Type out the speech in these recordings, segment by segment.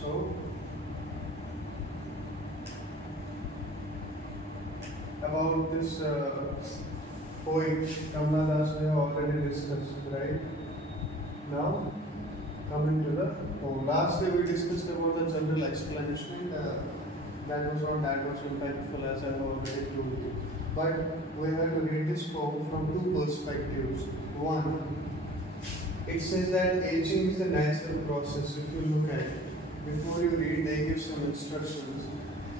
So about this poet Kamala we have already discussed, right? Now coming to the last day we discussed about the general explanation. That was not that much impactful as I have already told you. But we have to read this poem from two perspectives. One, it says that aging is a natural process. If you look at it, before you read, they give some instructions,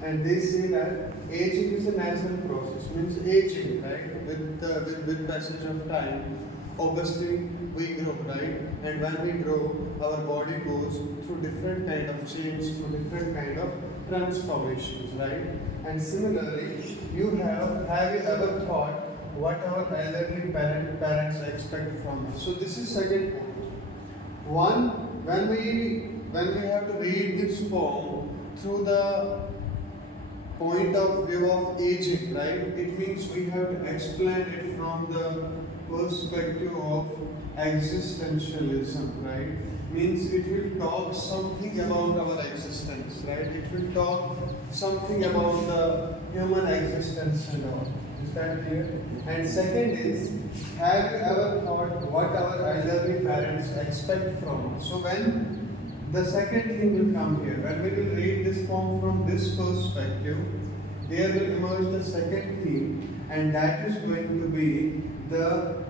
and they say that aging is a natural process. Means aging, right? With passage of time, obviously we grow, right? And when we grow, our body goes through different kind of change, through different kind of transformations, right? And similarly, you have you ever thought what our elderly parents expect from us? So this is second point. One, when we have to read this poem through the point of view of aging, right? It means we have to explain it from the perspective of existentialism, right? Means it will talk something about our existence, right? It will talk something about the human existence and all. Is that clear? And second is, have you ever thought what our elderly parents expect from us? So when the second thing will come here, when we will read this poem from this perspective, there will emerge the second theme, and that is going to be the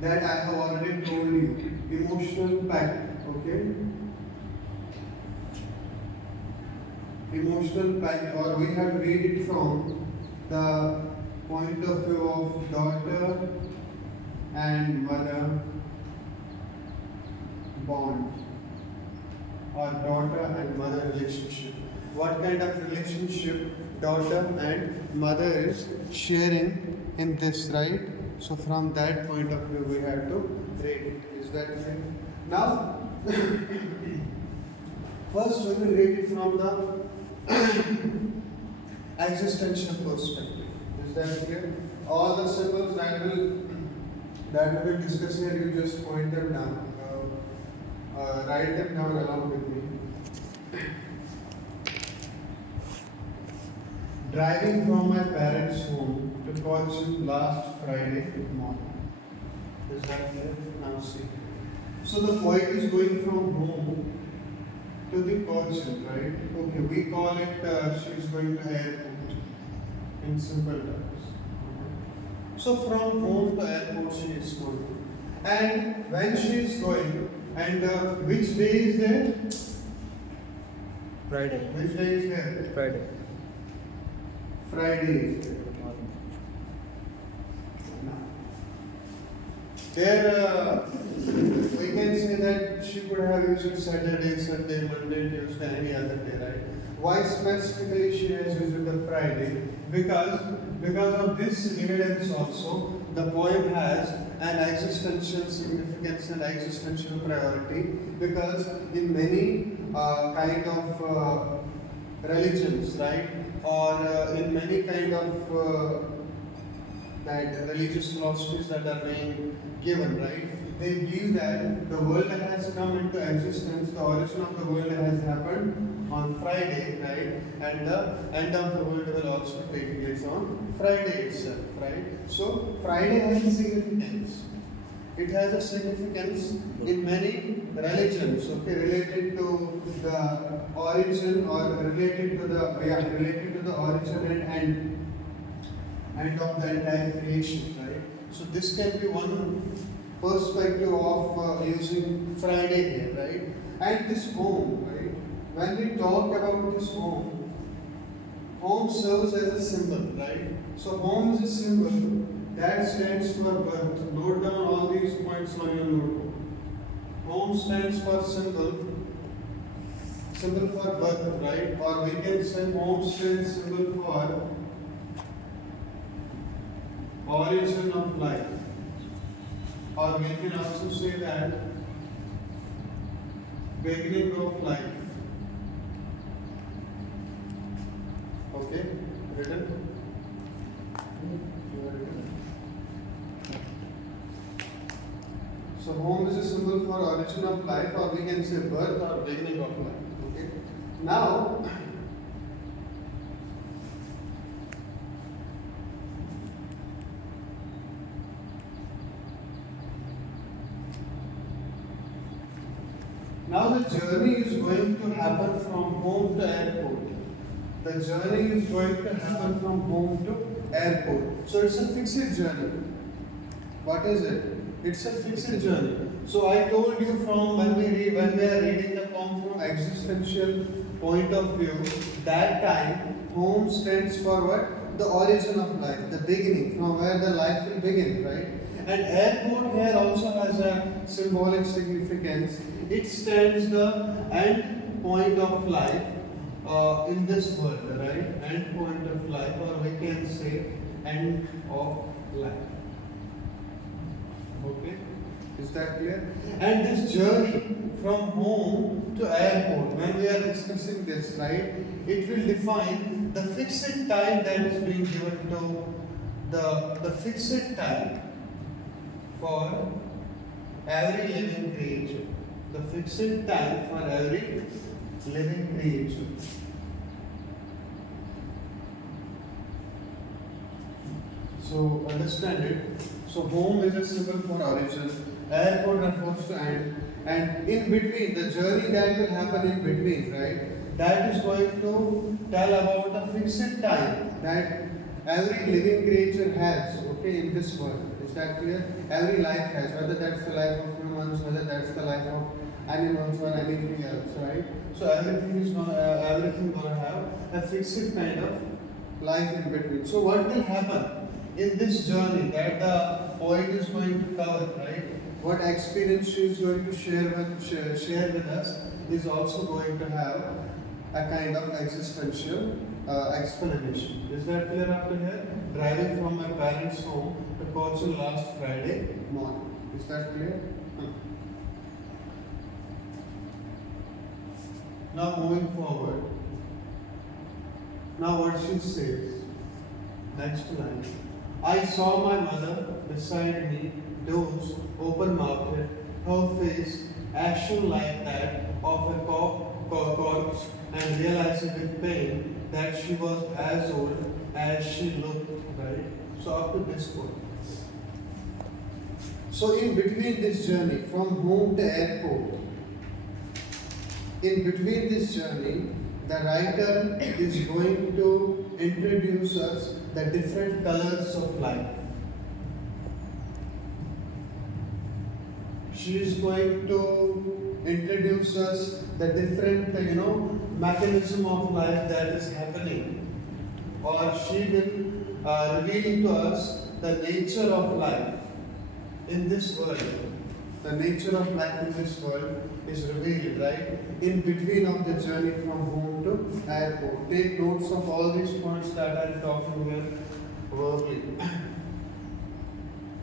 that I have already told you, emotional pact, okay? Emotional pact, or we have to read it from the point of view of daughter and mother bond, or daughter and mother relationship. What kind of relationship daughter and mother is sharing in this, right? So from that point of view, we have to read it. Is that clear? Now, first we will read it from the existential perspective. Is that clear? All the symbols that we will discuss here, you just point them down. Write them down along with me. Driving from my parents' home to Cochin last Friday morning. Is that clear? Now see. So the poet is going from home to the Cochin, right? Okay, we call it she is going to airport in simple terms. So from home to airport she is going. And when she is going, and which day is there? Friday. Which day is there? Friday. Friday is there. There, we can say that she could have used Saturday, Sunday, Monday, Tuesday, any other day, right? Why specifically she has used the Friday? Because of this evidence also, the poem has an existential significance and existential priority. Because in many kind of religions, right, or in many kind of that religious philosophies that are being given, right? They believe that the world has come into existence, the origin of the world has happened on Friday, right? And the end of the world will also take place on Friday itself, right? So Friday has a significance. It has a significance in many religions, okay, related to the origin or related to the origin and of the entire creation, right? So this can be one perspective of using Friday here, right? And this home, right? When we talk about this home serves as a symbol, right? So home is a symbol that stands for birth. Note down all these points on your notebook. Home stands for symbol for birth, right? Or we can say home stands symbol for origin of life, or we can also say that beginning of life. Okay, written? So home is a symbol for origin of life, or we can say birth or beginning of life. Now, now the journey is going to happen from home to airport. The journey is going to happen from home to airport. So it's a fixed journey. What is it? It's a fixed journey. So I told you from when we are reading the poem from existential point of view, that time home stands for what? The origin of life, the beginning, from where the life will begin, right? And airport here also has a symbolic significance. It stands the end point of life in this world, right? End point of life, or we can say end of life. Okay, is that clear? And this journey from home to airport, when we are discussing this, right, it will define the fixed time that is being given to the fixed time for every living creature. The fixed time for every living creature. So understand it. So home is a symbol for origin, airport refers to end, and in between, the journey that will happen in between, right? That is going to tell about the fixed time that every living creature has, okay, in this world. Is that clear? Every life has, whether that's the life of humans, whether that's the life of animals or anything else, right? So everything gonna have a fixed kind of life in between. So what will happen in this journey that the poet is going to cover, right? What experience she is going to share with us is also going to have a kind of existential explanation. Is that clear up to here? Driving from my parents' home to Kochi last Friday morning. Is that clear? Now moving forward. Now what she says. Next line. I saw my mother beside me, doze, open-mouthed, her face ashen like that of a corpse, and realizing with pain that she was as old as she looked, right? So up to this point. So in between this journey from home to airport, in between this journey, the writer is going to introduce us the different colors of life. She is going to introduce us the different, mechanism of life that is happening, or she will reveal to us the nature of life in this world. The nature of life in this world is revealed, right? In between of the journey from home to airport. Take notes of all these points that I am talking here verbally.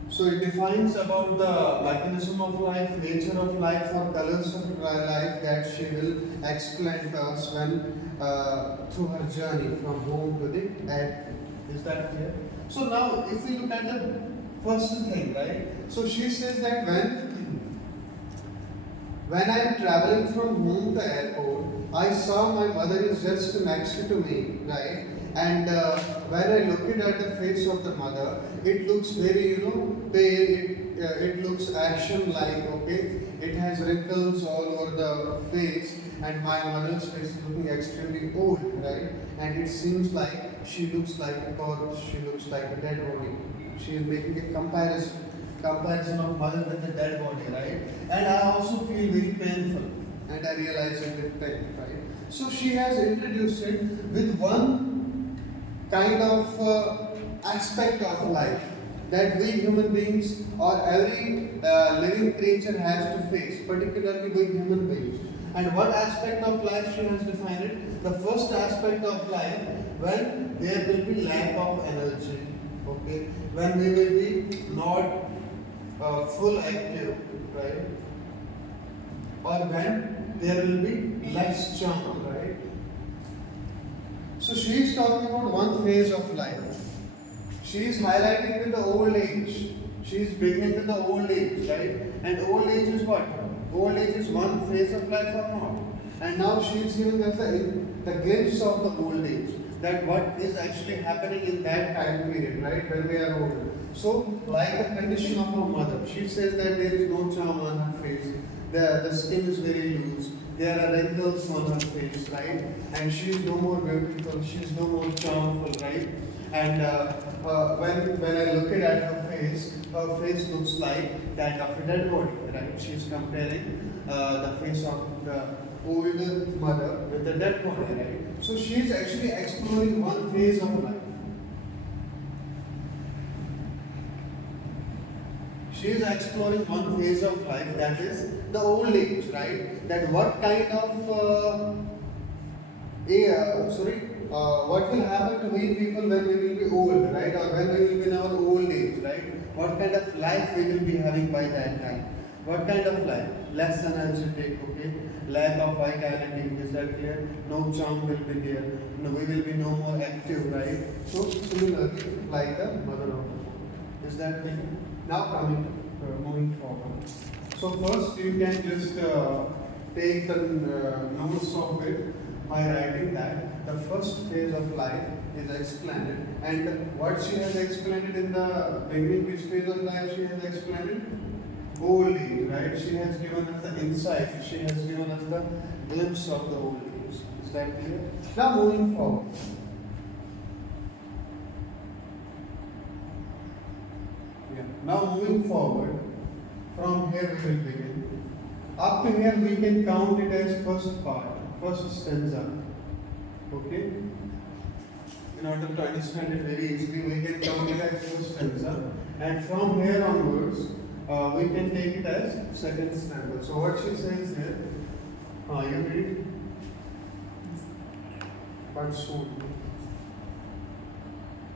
So it defines about the mechanism of life, nature of life, or colors of life that she will explain to us when through her journey from home to the airport. Is that clear? So now if we look at the first thing, right? So she says that when I am traveling from home to airport, I saw my mother is just next to me, right? And when I looked at the face of the mother, it looks very, pale. It looks ashen-like, okay? It has wrinkles all over the face, and my mother's face is looking extremely old, right? And it seems like she looks like a corpse. She looks like a dead body. She is making a comparison of mother with the dead body, right? And I also feel very painful, and I realize it with pain, right? So she has introduced it with one kind of aspect of life that we human beings or every living creature has to face, particularly we human beings. And what aspect of life she has defined it? The first aspect of life when there will be lack of energy, okay? When we will be not full active, right? Or when there will be less charm, right? So she is talking about one phase of life. She is highlighting with the old age. She is beginning with the old age, right? And old age is what? Old age is one phase of life or not? And now she is giving us the glimpse of the old age, that what is actually happening in that time period, right, when we are old. So, like the condition of her mother, she says that there is no charm on her face, the skin is very loose, there are wrinkles on her face, right, and she is no more beautiful, she is no more charmful, right, and when I look at her face looks like that of a dead body, right? She is comparing the face of the older mother with the dead body, right? So she is actually exploring one phase of life. She is exploring one phase of life, that is the old age, right? That what kind of what will happen to we people when we will be old, right? Or when we will be in our old age, right? What kind of life we will be having by that time? What kind of life? Less energetic, okay? Lack of vitality, is that clear? No charm will be there. No, we will be no more active, right? So similarly, like the mother of the world. Is that clear? Now moving forward. So first you can just take the notes of it by writing that the first phase of life is explained, and what she has explained in the beginning, which phase of life she has explained? Old age, right? She has given us the insight, she has given us the glimpse of the old age. Is that clear? Now moving forward. Now moving forward, from here we will begin. Up to here we can count it as first part, first stanza. Okay? In order to understand it very easily, we can count it as first stanza. And from here onwards, we can take it as second stanza. So what she says here, you read, but soon.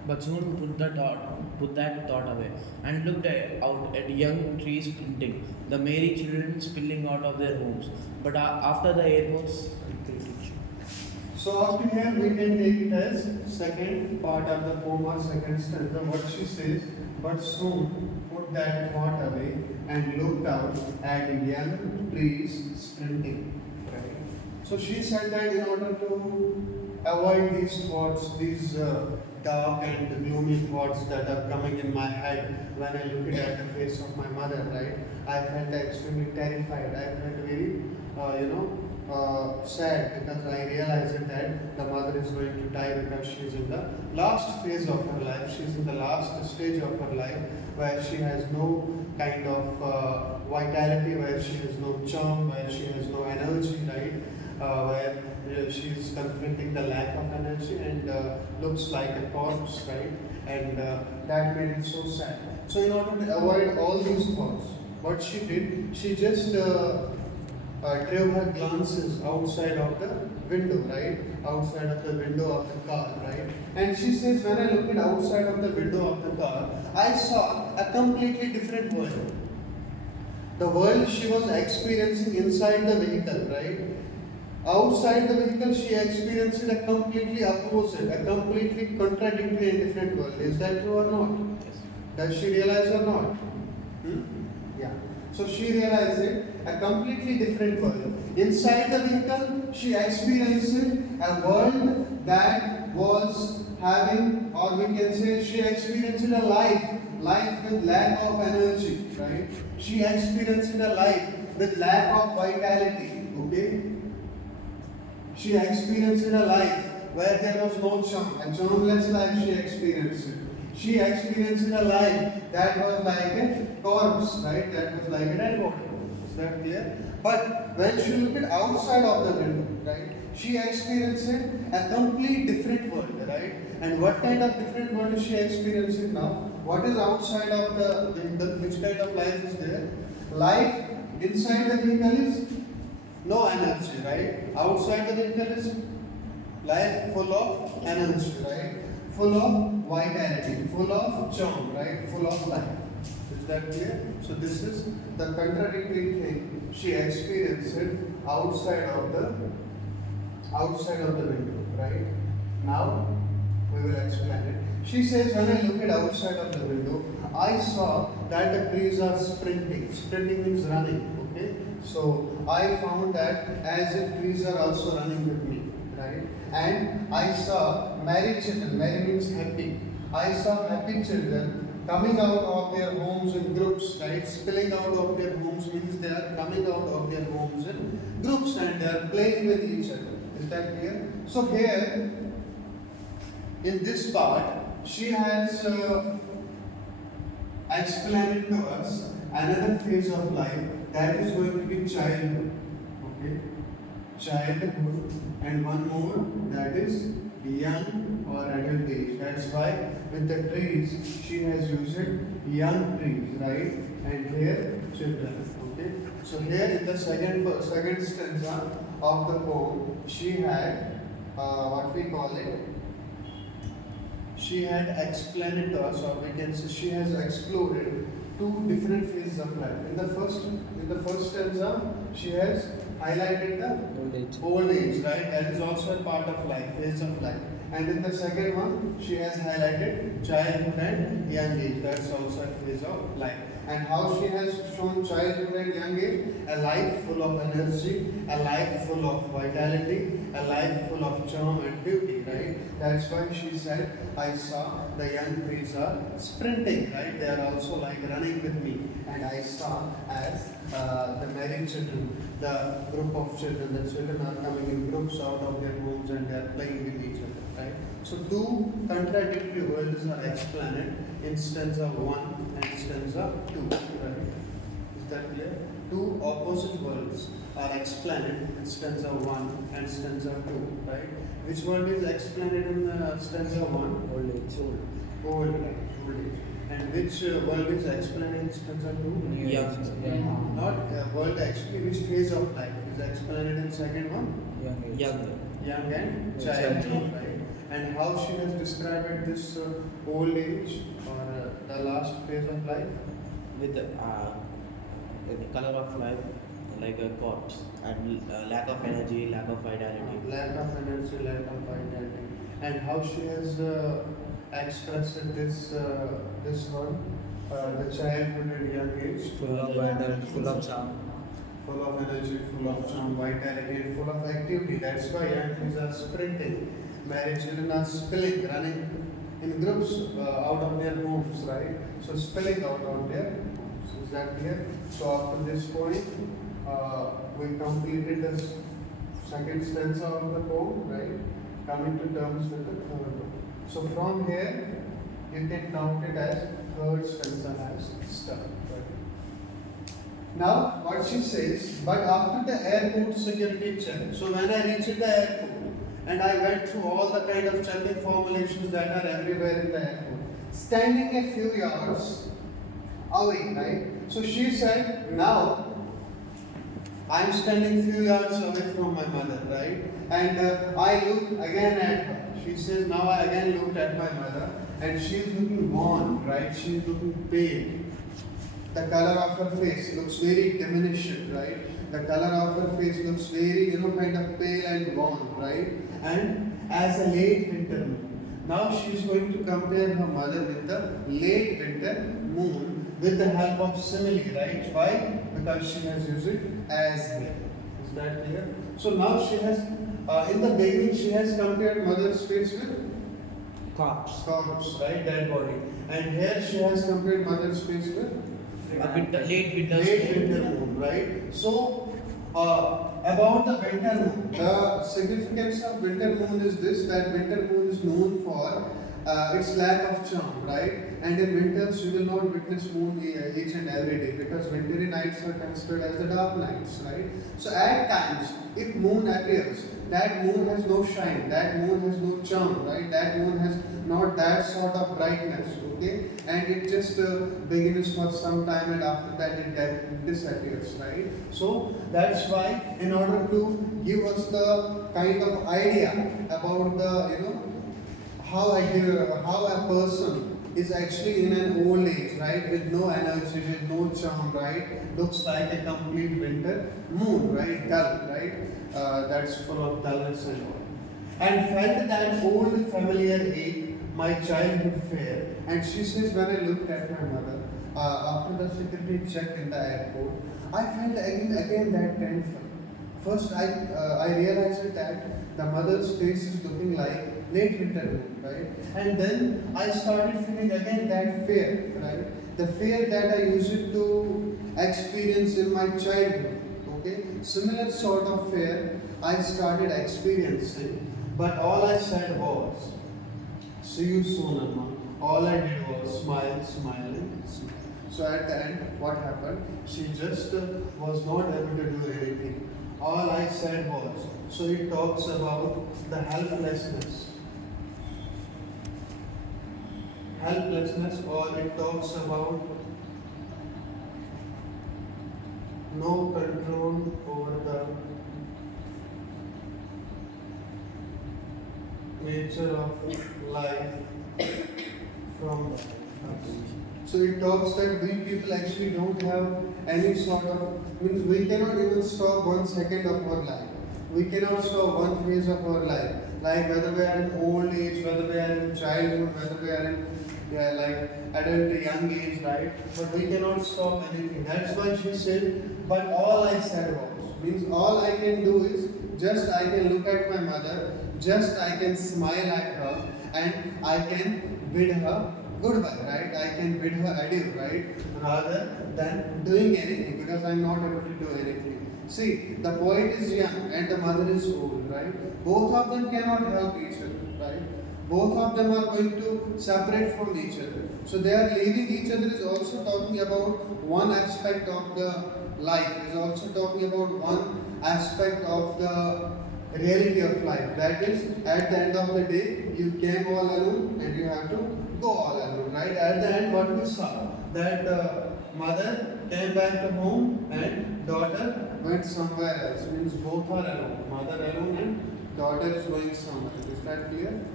But soon put that thought away, and looked out at young trees sprinting, the merry children spilling out of their homes. But after the airports, so up to here we can take it as second part of the poem or second stanza. What she says, but soon put that thought away and looked out at young trees sprinting. Right. So she said that in order to avoid these thoughts, these dark and gloomy thoughts that are coming in my head when I look at the face of my mother, right? I felt extremely terrified. I felt very, sad because I realized that the mother is going to die because she is in the last phase of her life. She is in the last stage of her life where she has no kind of vitality, where she has no charm, where she has no energy, right? Where she is confronting the lack of energy and looks like a corpse, right? And that made it so sad. So in order to avoid all these thoughts, what she did, she just drove her glances outside of the window, right? Outside of the window of the car, right? And she says, when I looked outside of the window of the car, I saw a completely different world. The world she was experiencing inside the vehicle, right? Outside the vehicle, she experienced a completely opposite, a completely contradictory and different world. Is that true or not? yes. Does she realize or not? Yeah. So she realized a completely different world. Inside the vehicle, she experienced a world that was having, or we can say, she experienced a life with lack of energy, right? She experienced a life with lack of vitality, okay? She experienced a life where there was no charm, a charmless life she experienced. She experienced a life that was like a corpse, right? That was like a dead body. Is that clear? But when she looked outside of the window, right, she experienced a complete different world, right? And what kind of different world is she experiencing now? What is outside of the vehicle? Which kind of life is there? Life inside the vehicle is no energy, right? Outside the vehicle is life full of energy, right? Full of vitality, full of charm, right? Full of life. Is that clear? So this is the contradictory thing she experienced outside of the window, right? Now we will explain it. She says, when I looked outside of the window, I saw that the trees are sprinting. Sprinting means running, okay? So I found that as if trees are also running with me, right? And I saw married children, married means happy. I saw happy children coming out of their homes in groups, right? Spilling out of their homes means they are coming out of their homes in groups and they are playing with each other. Is that clear? So here, in this part, she has explained to us another phase of life that is going to be childhood. Okay? Childhood, and one more that is young or adult age. That's why with the trees she has used young trees, right? And here children. Okay. So here in the second stanza of the poem, she had what we call it. She had explained to us, or we can say she has explored two different phases of life. In the first stanza, she has highlighted the old age, right? That is also a part of life, phase of life. And in the second one, she has highlighted childhood and young age. That's also a phase of life. And how she has shown childhood and young age, a life full of energy, a life full of vitality, a life full of charm and beauty, right? That's why she said, I saw the young trees are sprinting, right? They are also like running with me. And I saw as the married children, the group of children, the children are coming in groups out of their homes and they are playing with each other, right? So two contradictory worlds are explained in stanza 1 and stanza 2, right? Is that clear? Two opposite worlds are explained in stanza 1 and stanza 2, right? Which word is explained in stanza 1? Old age. Old age. And which world is explained in stanza 2? Young. Not world actually, which phase of life is explained in second one? Young and child, right? And how she has described this old age or the last phase of life? With the color of life, like a corpse, and lack of energy, lack of vitality. Lack of energy, lack of vitality. And how she has expressed this one, the childhood and young age. Full of vitality, full of charm. Full of energy, full of charm, vitality, and full of activity. That's why young kids are sprinting. Married children are spilling, running in groups out of their homes, right? So spilling out of their homes. Is that clear? So after this point, we completed the second stanza of the poem, right? Coming to terms with the third one. So from here, you can count it as third stanza has started. Now, what she says, but after the airport security check, so when I reached the airport and I went through all the kind of checking formulations that are everywhere in the airport, standing a few yards away, right? So she said, now I'm standing few yards away from my mother, right? And I look again at her. She says, now I again looked at my mother and she's looking worn, right? She's looking pale. The color of her face looks very diminished, right? The color of her face looks very, kind of pale and worn, right? And as a late winter moon. Now she is going to compare her mother with the late winter moon with the help of simile, right? Why? Because she has used it as well. Is that clear? So now she has, in the beginning, she has compared mother's face with corpse, right? Dead body. And here she has compared mother's face with Late winter moon, right? So, about the winter moon, the significance of winter moon is this: that winter moon is known for its lack of charm, right? And in winters, you will not witness moon each and every day because wintry nights are considered as the dark nights, right? So, at times, if moon appears, that moon has no shine, that moon has no charm, right? That moon has not that sort of brightness, okay? And it just begins for some time and after that it disappears, right? So that's why in order to give us the kind of idea about the, how a person is actually in an old age, right? With no energy, with no charm, right? Looks like a complete winter moon, right? Dull, right? That's full of dullness and all. And felt that old familiar ache, my childhood fair. And she says, when I looked at my mother, after the security check in the airport, I felt again that tension. First, I realized that the mother's face is looking like late winter moon, right? And then I started feeling again that fear, right? The fear that I used to experience in my childhood. Okay, similar sort of fear I started experiencing, but all I said was, "See you soon, Amma." All I did was smile, smile, and smile. So at the end, what happened? She just was not able to do anything. All I said was, so it talks about the helplessness, or it talks about no control over the nature of life from us. So it talks that we people actually don't have any sort of, means we cannot even stop 1 second of our life. We cannot stop one phase of our life. Like whether we are in old age, whether we are in childhood, whether we are in like adult young age, right? But we cannot stop anything. That's why she said, but all I said was, means all I can do is just I can look at my mother, just I can smile at her, and I can bid her goodbye, right? I can bid her adieu, right? Rather than doing anything, because I'm not able to do anything. See, the poet is young and the mother is old, right? Both of them cannot help each other, right? Both of them are going to separate from each other. So they are leaving each other is also talking about one aspect of the life, is also talking about one aspect of the reality of life. That is, at the end of the day, you came all alone and you have to go all alone, right? At the end, what we saw, that mother came back to home and daughter went somewhere else. Means both are alone. Mother alone and daughter is going somewhere. Is that clear?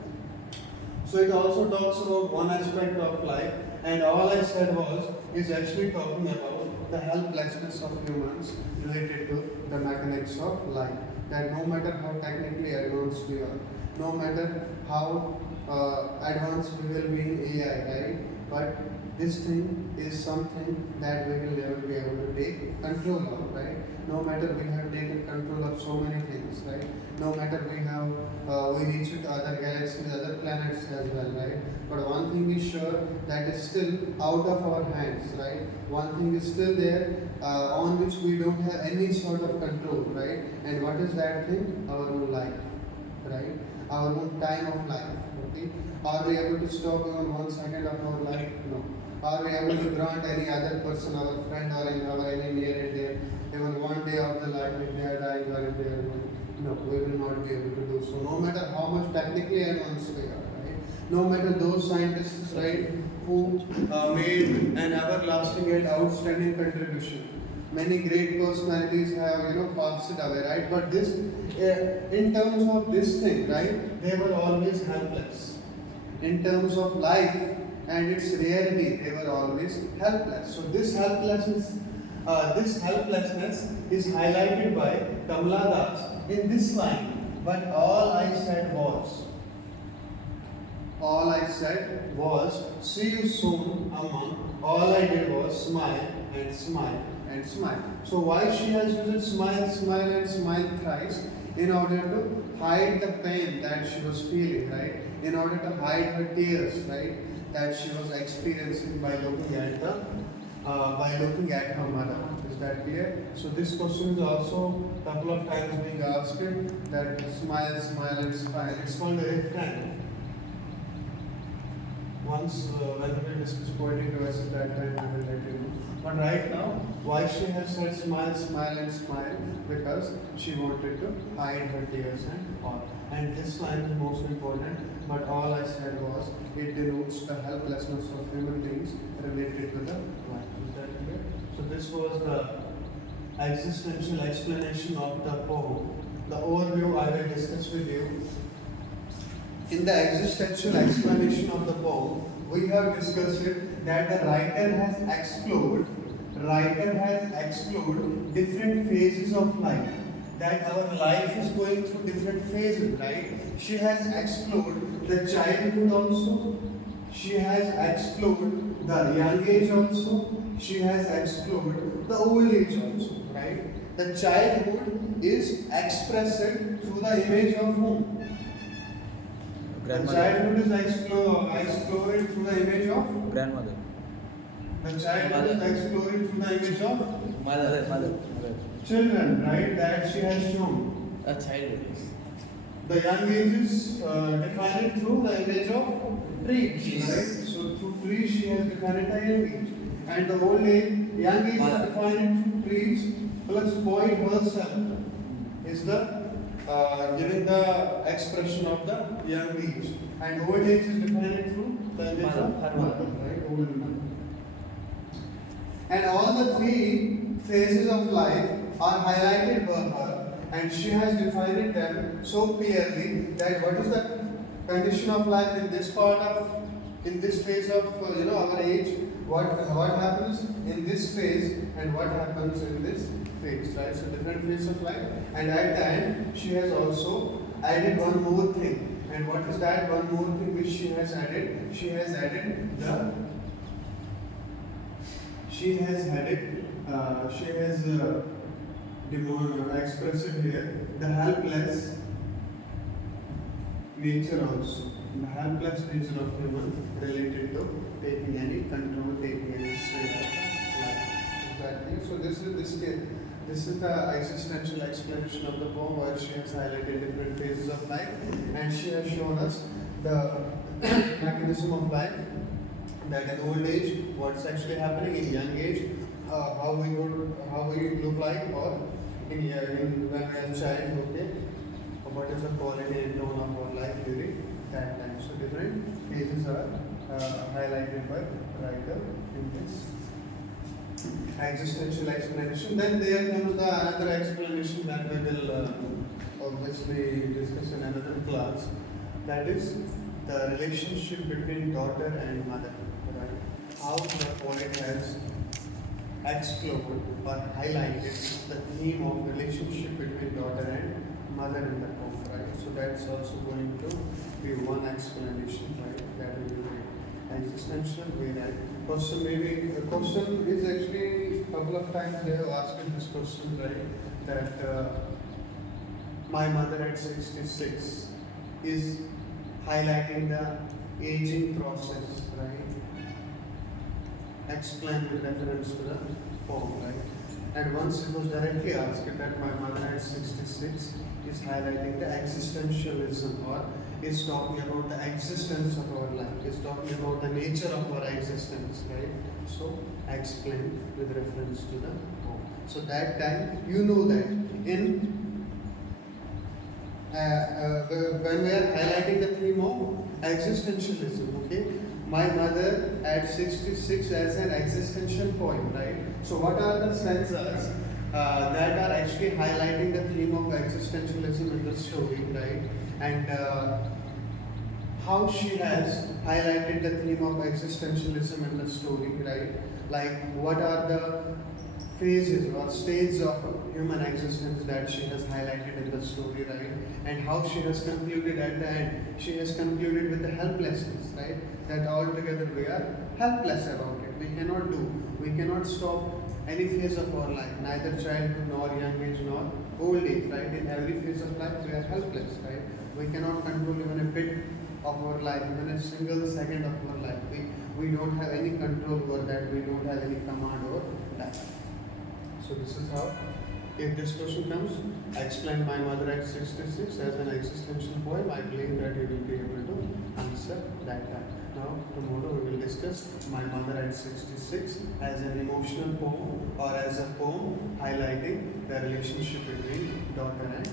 So it also talks about one aspect of life, and all I said was is actually talking about the helplessness of humans related to the mechanics of life. That no matter how technically advanced we are, no matter how advanced we will be in AI, right? But this thing is something that we will never be able to take control of, right? No matter we have taken control of so many things, right? No matter we reached other galaxies, other planets as well, right? But one thing is sure, that is still out of our hands, right? One thing is still there on which we don't have any sort of control, right? And what is that thing? Our own life, right? Our own time of life, okay? Are we able to stop even 1 second of our life? No. Are we able to grant any other person, our friend or any near and dear, even one day of the life if they are dying or if they are going? No, we will not be able to do so. No matter how much technically advanced we are, right? No matter those scientists, right, who made an everlasting and outstanding contribution. Many great personalities have, passed away, right? But this, in terms of this thing, right, they were always helpless. In terms of life and its reality, they were always helpless. So this helplessness is highlighted by Kamala Das in this line. But all I said was, see you soon, Amma. All I did was smile and smile and smile. So why she has used smile, smile and smile thrice? In order to hide the pain that she was feeling, right? In order to hide her tears, right? That she was experiencing by looking at her mother. Is that clear? So this question is also a couple of times being asked, that smile, smile and smile. It's called a refrain. Once when we discuss poetic devices, that time I will let you know. But right now, why she has said smile, smile and smile? Because she wanted to hide her tears and all. And this line is most important, but all I said was, it denotes the helplessness of human beings related to the life. Is that clear? So this was the existential explanation of the poem. The overview I will discuss with you. In the existential explanation of the poem, we have discussed it that the writer has explored different phases of life. That our life is going through different phases, right? She has explored the childhood also, she has explored the young age also, she has explored the old age also, right? The childhood is expressed through the image of whom? The childhood is explored through the image of grandmother, the childhood is explored through the image of Mother. children, right? That she has shown. A childhood. The young age is defined through the image of trees, right? So through trees she has defined the young age. And the old age, young age is defined through trees plus poet herself is the giving the expression of the young age. And old age is defined through the image Mother, of her mother. right? Old mother. And all the three phases of life are highlighted by her, and she has defined them so clearly that what is the condition of life in this in this phase of our age, what happens in this phase and what happens in this phase, right? So different phases of life, and at the end she has also added one more thing. And what is that one more thing which she has added? She has expressed here the helpless nature also. The helpless nature of human related to taking any control, taking any sway of life. Exactly. So this is the existential explanation of the poem where she has highlighted different phases of life, and she has shown us the mechanism of life, that in old age, what's actually happening in young age, how we look like, or in when we are a child, okay, what is the quality and tone of our life during that time. So different phases are highlighted by writer in this existential explanation. Then there comes the another explanation that we will obviously discuss in another class. That is the relationship between daughter and mother. Right? How the poet has explored or highlighted the theme of relationship between daughter and mother in the poem. Right? So that's also going to be one explanation. Right? That will be existential. Whereas question is actually a couple of times they have asked this question, right? That my mother at 66 is highlighting the aging process, right? Explained with reference to the poem, right? And once it was directly asked that my mother at 66 is highlighting the existentialism, or is talking about the existence of our life, is talking about the nature of our existence, right? So explained with reference to the poem. So that time you know that in when we are highlighting the theme of existentialism, okay, my mother at 66 as an existential poem, right? So what are the stanzas that are actually highlighting the theme of existentialism in the story, right? And how she has highlighted the theme of existentialism in the story, right? Like what are the phases or stages of human existence that she has highlighted in the story, right? And how she has concluded at the end. She has concluded with the helplessness, right? That altogether we are helpless about it. We cannot stop any phase of our life, neither childhood nor young age nor old age, right? In every phase of life we are helpless, right? We cannot control even a bit of our life, even a single second of our life. We don't have any control over that, we don't have any command over that. So this is how, if this question comes, explain my mother at 66 as an existential poem, I believe that you will be able to answer that time. Now tomorrow we will discuss my mother at 66 as an emotional poem, or as a poem highlighting the relationship between daughter and